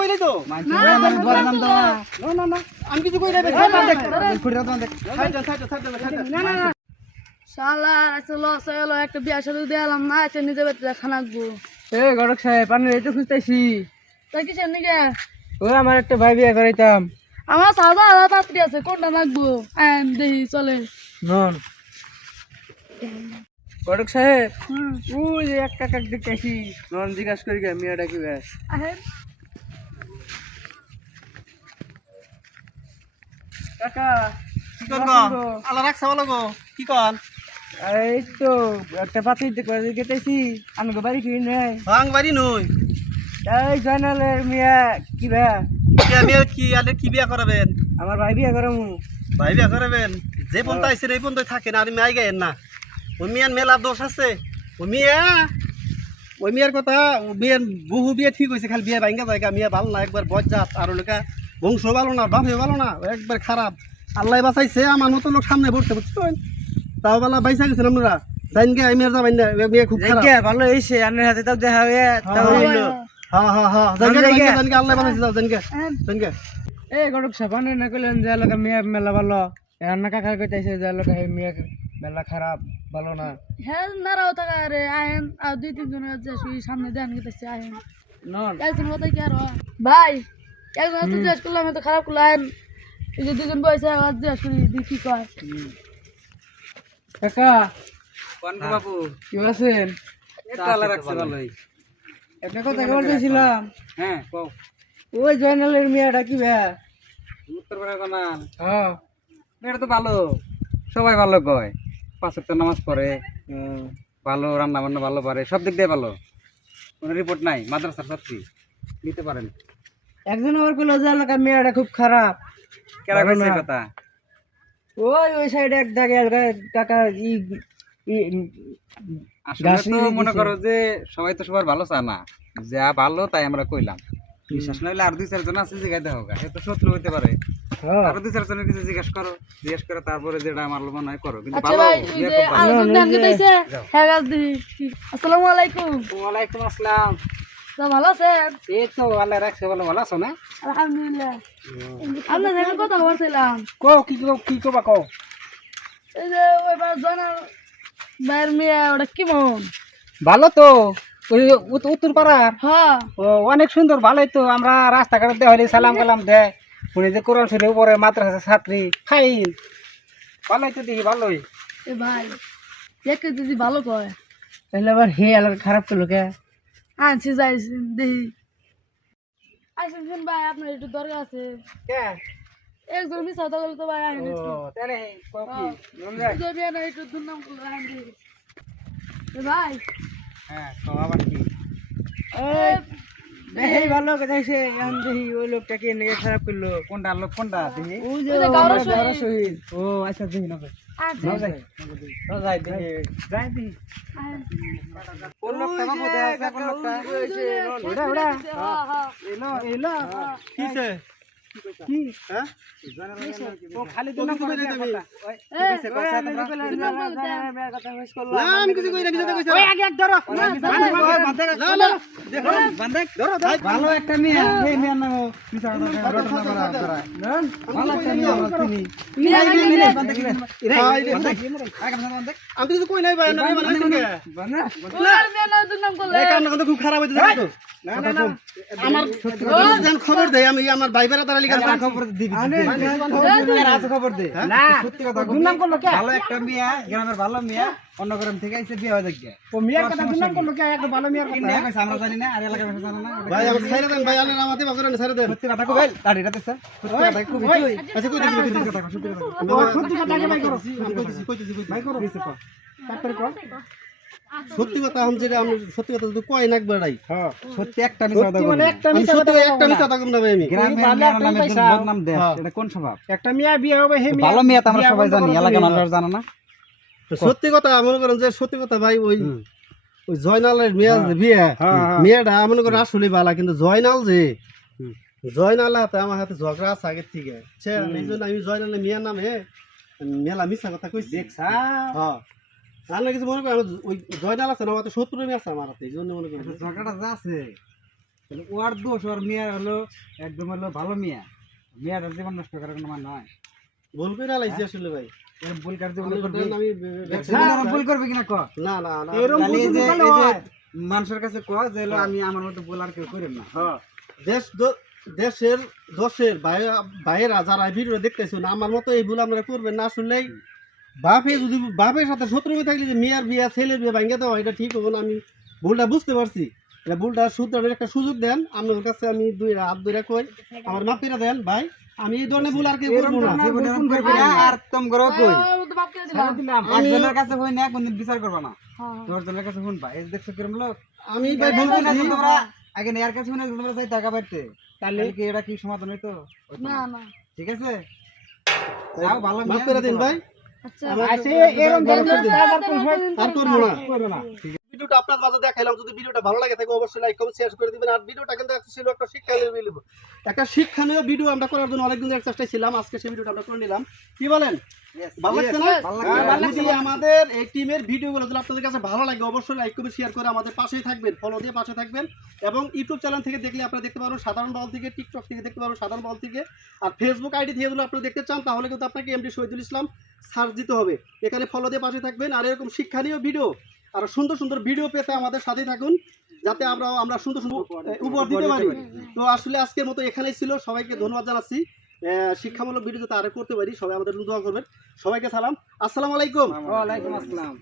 কইলাই তো মানছি আমার বদনাম দাও না না আমি কিছু কই নাই খুঁড়ে দাও দেখ না শালা আছে লস হলো একটা বিয়া শাদী দিলাম না আছে নিজে বেতে খানাকবো এ গড়ক সাহেব পানি এই তো খুঁজতেছি তাই কিসের নিকে ও আমার একটা ভাই বিয়ে করাইতাম আমার সাদা আলাদা পাত্রী আছে কোনটা নাকবো দেখি চলে নন গড়ক সাহেব হুম ওই যে একটা কাক দেখতেছি নন জিজ্ঞাসা করি গে মিয়াটা কি ব্যাস আহেন কাকা কি করব আল্লাহ রাখছা বলো গো কি কর এই তো একটা পাত্রী দেখতেছি আমি বাড়ি কি নাই ভাঙ বাড়ি নই এই জয়নালের মিয়া কি ভাই কি আমি কি আলে কি বিয়া করাবেন আমার ভাই বিয়ে করামু ভাই বিয়া করাবেন যে পন্থা আইছে এই পন্থায় থাকেন আর মাই গায়েন না ওই মিয়ার মেলা দোষ আছে ওই মিয়ার কথা বিয়ের বহু বিয়ে ঠিক হয়েছে খালি বিয়ে ভাঙ্গা জায়গা মিয়া ভালো না একবার বজ্জাত আর লোকা বংশ ভালো না বাপে ভালো না একবার খারাপ আল্লাহ বাঁচাইছে আমার মতো লোক সামনে পড়তে বুঝছেন তাও বেলা বাইসা গেছেন আপনারা জাইন গে আমি আর যাবেন না বিয়ে খুব খারাপ ভালো হইছে আনের হাতে তাও দেখা হয়ে তাও হইলো হ্যাঁ জাইন গে আল্লাহ বাঁচাইছে যাও জাইন গে এই গড়ক সাহেব আনের না কইলেন যে এলাকা মিয়া মেলা ভালো রান্না কাকা কইতাছে যে এলাকা মিয়া মেলা খারাপ ভালো না হ্যাঁ নারাও থাকা রে আহেন আর দুই তিন জন আছে সামনে দেন গেতেছে আহেন নন একজন কথা কি আর হয়? ভাই একজন তো জিজ্ঞেস করলাম এত খারাপ করলাম এই যে দুজন বয়সে আবার জিজ্ঞেস করি দি কি কয় কাকা কোন বাবু কি আছেন এটা আল্লাহ রাখছে ভালোই একটা কথা বলতেছিলাম হ্যাঁ কও ওই জয়নালের মিয়াটা কি ভাই উত্তরপাড়া বানান হ্যাঁ এটা তো ভালো সবাই ভালো কয় পাঁচ ওয়াক্ত নামাজ পড়ে ভালো রান্না বান্না ভালো পারে সব দিক দিয়ে ভালো কোনো রিপোর্ট নাই মাদ্রাসার ছাত্রী নিতে পারেন একজন আবার কইলো যে এলাকা মেয়েটা খুব খারাপ কেরা কইছে কথা ওই সাইডে এক জায়গায় কাকা আসলে তো মনে করো যে সবাই তো সবার ভালো চায় না যা ভালো তাই আমরা কইলাম বিশ্বাস না হলে আর দুই চারজন আছে জিজ্ঞাসা হোক এ তো শত্রু হইতে পারে আর দুই চারজনের কিছু জিজ্ঞেস করে তারপরে যেটা আমার মনে হয় করো কিন্তু আচ্ছা ভালো ভাই ওই যে আরেকজন দেন গেতেছে হ্যাঁ গাছ দি আসসালামু আলাইকুম ওয়ালাইকুম আসসালাম তো ভালো আছেন এই তো আল্লাহ রাখছে ভালো ভালো আছো না আলহামদুলিল্লাহ আপনার সঙ্গে কথা বলছিলাম কও কি কবা কও এই যে ওইবার জানার বাইরের মেয়ে ওটা কি মন ভালো তো ওই উত্তর পাড়ার হ্যাঁ ও অনেক সুন্দর ভালোই তো আমরা রাস্তাঘাট দেওয়া সালাম কালাম দেয় উনি যে কোরআন শরীফ পড়ে মাদ্রাসা ছাত্রী ফাইন ভালোই তো দেখি ভালোই এ ভাই একে যদি ভালো কয় তাহলে আবার হে আলাদা খারাপ করলো কে আনছি যাই দেখি আসেন ভাই আপনার একটু দরকার আছে কে একজন মিস হতে গেলে তো ভাই আইন ও তারে কও কি মন যদি না একটু দুর্নাম করলো আইন দেখি এ ভাই হ্যাঁ তো আবার কি এই ভালো দেখাইছে এখন দেখি ওই লোকটাকে এনেকে খারাপ করলো কোনটা লোক কোনটা দেখি ওই যে গাওরা শহীদ ও আচ্ছা দেখি না আনছি যাই দেখি যাই দেখি কোন লোকটা বাবু দেখা কোন লোকটা ওড়া ওড়া হ্যাঁ হ্যাঁ এলো কিছে কি হ্যাঁ ও খালি দুনা করে দেবে নাম কিছু কই না কিছু কইছে ওই আগে এক ধরো ভালো একটা মেয়ে এই মেয়ের নাম ভালো একটা মেয়ে আমরা চিনি আমি কিছু কই নাই ভাই না বানাইছেন কে দুর্নাম করলে এই কারণে কিন্তু খুব খারাপ হইতে তো না না না আমার যেন খবর দেই আমি আমার ভাই বেরা তারা লিখা খবর দিবি রাজ খবর দে না সত্যি কথা দুর্নাম করলো কে ভালো একটা মেয়ে গ্রামের ভালো মেয়ে অন্য গ্রাম থেকে এসে বিয়ে হয়ে যাচ্ছে ও মেয়ের কথা দুর্নাম করলো কে একটা ভালো মেয়ের কথা কইছে আমরা জানি না আর এলাকার ভাষা জানা না ভাই আমার ছাইরা দেন ভাই আলে নামাতে বাকরেন ছাইরা দেন সত্যি কথা কই দাড়িটা দিছে সত্যি কথা কই আচ্ছা কই দিছি সত্যি কথা সত্যি কথা আগে ভাই করো কইতেছি ভাই করো তারপরে কর সত্যি কথা আমি যেটা আমি সত্যি কথা যদি কয় নাক বেড়াই হ্যাঁ সত্যি একটা মিছা কথা মানে একটা মিছা কথা একটা মিছা কথা কম না ভাই আমি গ্রামের মেয়ের নামে বদনাম দেশ এটা কোন স্বভাব একটা মেয়ে বিয়ে হবে হে ভালো মেয়ে তো আমরা সবাই জানি এলাকার মানুষ জানা না সত্যি কথা মনে করেন যে সত্যি কথা ভাই ওই ওই জয়নালের বিয়ে মেয়েটা মনে করেন আসলে ভালো কিন্তু জয়নাল হাতে আমার হাতে ঝগড়া আছে আগের থেকে এই জন্য আমি জয়নালের মেয়ের নামে মেলা মিছা কথা কইছি দেখছা হ্যাঁ তাহলে কিছু মনে করেন ওই জয়নাল আছে না আমাদের 70 মেয়ে আছে আমার হাতে এই জন্য মনে করেন ঝগড়াটা যা আছে ওর দোষ, ওর মেয়ে হলো একদম হলো ভালো মেয়ে, মেয়েটার জীবন নষ্ট করার কোনো মান নয়। ভুল করে আলাইছি আসলে ভাই। এরকম ভুল কার জীবনে আমি করবে? আমি ভুল করবে কিনা ক? না না না তাহলে এই যে মানুষের কাছে ক যে হলো আমি আমার মতো ভুল আর কেউ করেন না। দেশের দশের ভাইয়েরা যারা ভিডিও দেখতেছো না, আমার মতো এই ভুল আপনারা করবেন না। আসলেই বাপে যদি বাপের সাথে শত্রু হয়ে থাকলে যে মেয়ের বিয়া ছেলের বিয়া ভাঙ্গে দেওয়া এটা ঠিক হবে না। আমি ভুলটা বুঝতে পারছি, এটা ভুলটা শুধরানোর একটা সুযোগ দেন। আপনার কাছে আমি দুই হাত ধরে কই আমার মাফ করে দেন ভাই। আমি এই ধরনের ভুল আর কেউ করবো না। জীবনে এরকম করবে না। আর তোম করো কই তো বাপ কে দিলাম একজনের কাছে হই না, কোনদিন বিচার করবে না। হ্যাঁ দশজনের কাছে শুনবা, এই দেখছো কিরম লোক। আমি ভাই ভুল শুনে করছি। তোমরা আগে এর কাছে শুনে তোমরা চাই টাকা পাইতে, তাহলে কি এটা কি সমাধান হইতো? না না ঠিক আছে, যাও ভালো মাফ করে দিন ভাই। আচ্ছা আর করবো না। ভিডিওটা আপনার মাঝে দেখাইলাম, যদি ভিডিওটা ভালো লাগে থাকে অবশ্যই লাইক কমেন্ট শেয়ার করে দিবেন। আর ভিডিওটা কিন্তু ছিল একটা শিক্ষণীয় ভিডিও আমরা করার জন্য অনেকদিন চেষ্টায় ছিলাম। আজকে সেই ভিডিওটা আমরা করে নিলাম। কি বলেন, ভালো লাগছে না? যদি আমাদের এই টিমের ভিডিওগুলো যদি আপনাদের কাছে ভালো লাগে অবশ্যই লাইক কমেন্ট শেয়ার করে আমাদের পাশেই থাকবেন, ফলো দিয়ে পাশে থাকবেন। এবং ইউটিউব চ্যানেল থেকে দেখলে আপনারা দেখতে পারবেন সাধারণ বাউল থেকে, টিকটক থেকে দেখতে পারবেন সাধারণ বাউল থেকে। আর ফেসবুক আইডি থেকে যদি আপনারা দেখতে চান তাহলে কিন্তু আপনাকে এমডি শহীদুল ইসলাম সার্চ দিতে হবে। এখানে ফলো দিয়ে পাশে থাকবেন। আর এরকম শিক্ষণীয় ভিডিও আর সুন্দর সুন্দর ভিডিও পেতে আমাদের সাথেই থাকুন, যাতে আমরা সুন্দর সুন্দর উপহার দিতে পারি। তো আসলে আজকের মতো এখানেই ছিল। সবাইকে ধন্যবাদ জানাচ্ছি। শিক্ষামূলক ভিডিও যাতে আরো করতে পারি, সবাই আমাদের দোয়া করবেন। সবাইকে সালাম, আসসালামু আলাইকুম। ওয়ালাইকুম আসসালাম।